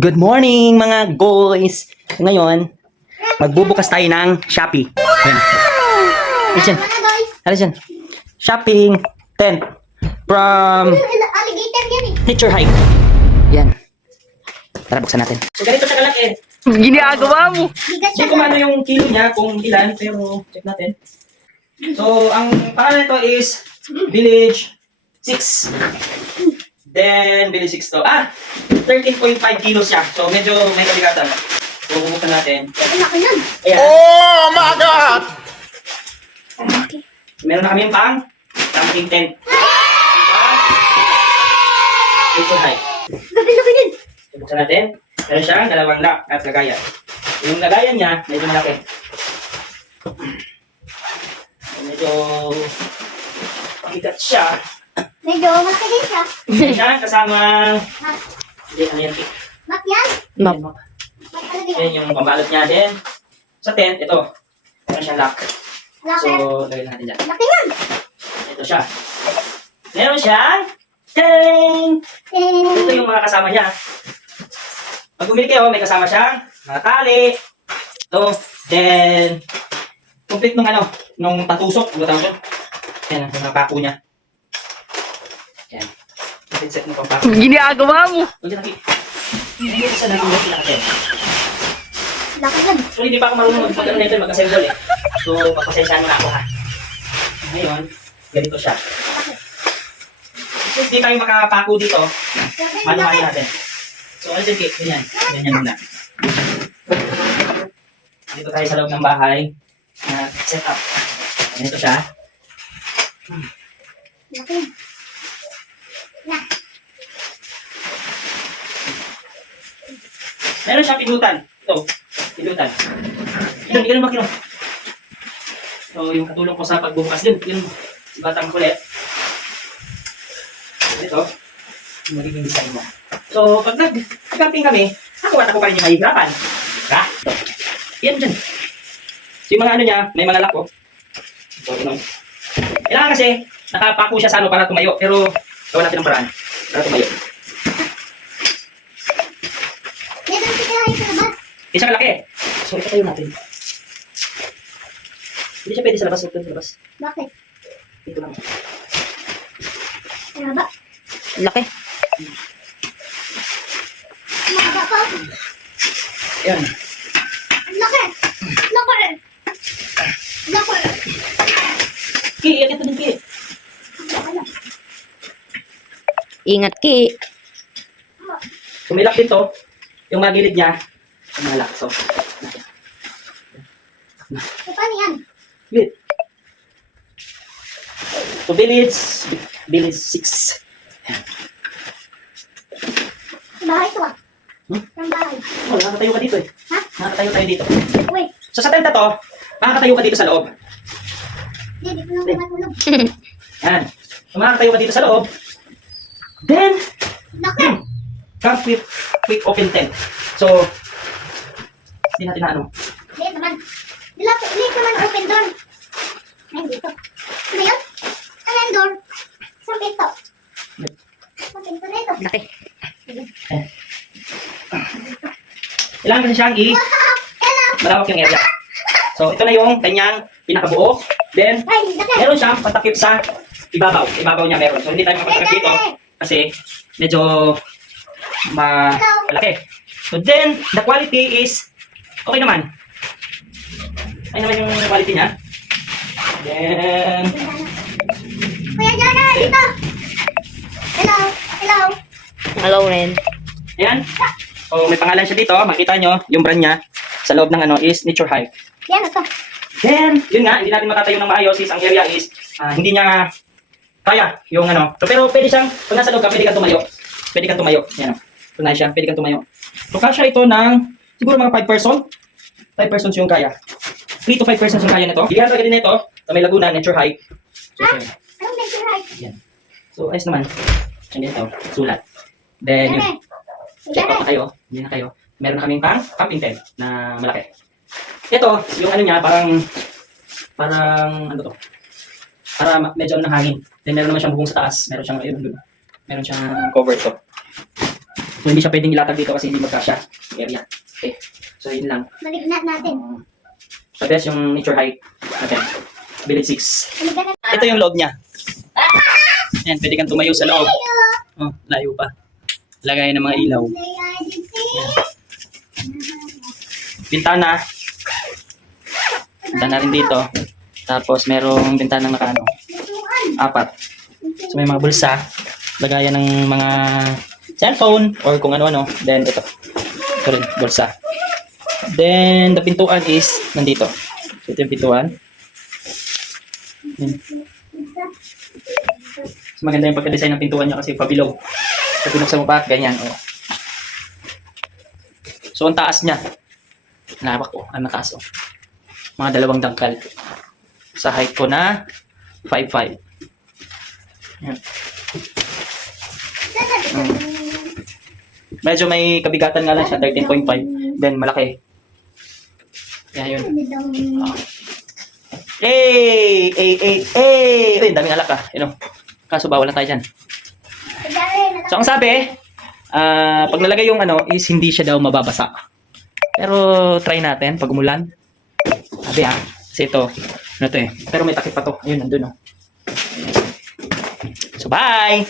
Good morning mga boys! Ngayon, magbubukas tayo ng Shopee. Ayan. Ano dyan? Ano dyan? Shopping tent from Alligator yan eh. Nature Hike. Yan. Tara, buksan natin. So, ganito siya kalaki. Ginagawa mo. Bigat Hindi siya. ko ano yung kilo niya, kung ilan, pero check natin. So, ang pangalan nito is Village 6. Then, Village 6 to. 13.5 kilos siya. So, medyo may kabigatan. So, bubuksan natin. Ang laki nun. Ayan. Oh my God! Meron na kami yung pang camping tent. Ito high. Gabi laki nun. Buksan natin. Meron siyang dalawang lock at lagayan. Yung lagayan niya, medyo malaki. Medyo pakigat siya. Medyo malaki din siya. Meron siya kasama... Map. Hindi, ano yan? Map yan. Map. Map talaga yan. Yan yung pambalot niya din. Sa tent, ito. Meron siyang lock. Laki. So, lagyan natin dyan. Laki yan. Ito siya. Meron siyang... Ting! Ito yung mga kasama niya. Pag bumili kayo, may kasama siyang mga tali. Ito. Then, complete nung ano, nung patusok. Ano tawag yun? Yan, yung mga pako niya. Yan. Complete set ng pampako. Ginagawa mo. Huwag yan, hindi isa na yung laki. Laki yan. So, hindi pa ako marunong mag-ano nito, mag-assemble eh. So, pagpasensyahan mo na ako ha. Ngayon, ganito siya. Since di tayo makapako dito, manuhan natin. So, ano sige, ganyan. Ganyan muna. Dito tayo sa loob ng bahay. Set up. Ganito siya. Laki yan. Meron siya pinutan. Ito, pinutan. Ilan mo, Kino? So, yung katulong ko sa pagbubukas din. Yun, si Batang Kulit. Ito, yung magiging design mo. So, pag nag-camping kami, ako pa rin yung mahihirapan. Ha? Ito. Yan dyan. So, yung mga ano niya, may mga lock ko. So, yun. Kailangan kasi, nakapako siya sa ano para tumayo. Pero, gawa natin ng paraan. Para tumayo. Meron siya kayo sa labas. Isa kalaki. So, ipatayo natin. Hindi siya pwede sa labas. Ito sa labas. Bakit? Ito lang. Ang haba. Laki. Ang haba pa. Ayan. Ang laki. Laki. Laki. Ki, ito din Ki. Ano? Ingat, Ki. Kumilak dito, yung magilid niya, kumalak. So, So, paano yan? wait. So, village 6. Sa bahay ito ah. Hmm? Sa bahay. Oh, nakakatayo ka dito eh. Ha? Nakakatayo tayo dito. Wait. So, sa tent na to, makakatayo ka dito sa loob. Hindi ko lang matulog. Yan. So, makakatayo ka dito sa loob. Then, Laki. come quick open tent. So, hindi natin na ano. Liit naman. Liit naman open door. Ay, dito. Ano yun? Ano yung door? Sa pinto. Sa pinto na ito. Laki. Kailangan kasi siyang Wow! Hello! malawak yung area. So, ito na yung kanyang pinakabuo. Then, Ay, laki. meron siyang patakip sa ibabaw. Ibabaw niya meron. So, hindi tayo makapatakip dito kasi medyo malaki. So, then, the quality is okay naman. Ay naman yung quality niya. Then, Kuya Jana, dito! Hello! Hello! Hello, Ren. ayan. So, may pangalan siya dito. Makita nyo, yung brand niya sa loob ng ano is Nature Hike. Yan, ito. Then, yun nga, hindi natin matatayo ng maayos is ang area is hindi niya kaya yung ano. So, pero pwede siyang, pag nasa loob ka, pwede kang tumayo. Pwede kang tumayo. Yan o. Ito na siya, pwede kang tumayo. So, kasya ito ng siguro mga 5 person. 5 persons yung kaya. 3 to 5 persons yung kaya nito. Bigyan talaga din ito sa may Laguna, Nature Hike. So, Ha? ito yun. Anong nature hike? Yan. So, ayos naman. Yan ito, sulat. Then, yun. Check out na kayo. Yan na kayo. Meron na kaming pang camping tent na malaki. Ito, yung ano niya, parang ano to? Para medyo ano ng hangin. Then meron naman siyang bubong sa taas. Meron siyang, ayun, meron siyang cover to. So, So, hindi siya pwedeng ilatag dito kasi hindi magkasya yung area. Okay. So, yun lang. Malignat natin. So, that's yung nature height natin. Village 6. Malignat natin. Ito yung loob niya. Ayan, pwede kang tumayo sa loob. Oh, layo pa. Lagay ng mga ilaw. Bintana. Bintana rin dito. Tapos merong bintana na nakaano. 4. So may mga bulsa. Lagayan ng mga cellphone or kung ano-ano. Then ito. Ito rin, bulsa. Then the pintuan is nandito. So ito yung pintuan. Yan. So, maganda yung pagka-design ng pintuan niya kasi pabilog. So pinuksan mo pa, ganyan. Oh. So ang taas niya. Lawak ko, ang mataas oh. Mga 2 dangkal. Sa height ko na 5'5". Yan. Medyo may kabigatan nga lang siya, 13.5. Then malaki. Kaya yun. Uy, daming alak ah. You know. Kaso bawal na tayo dyan. So ang sabi, pag nalagay yung ano, is hindi siya daw mababasa. Pero try natin pag umulan. Sabi ah, kasi ito, ano to eh. Pero may takip pa to. Ayun, nandun oh. So bye!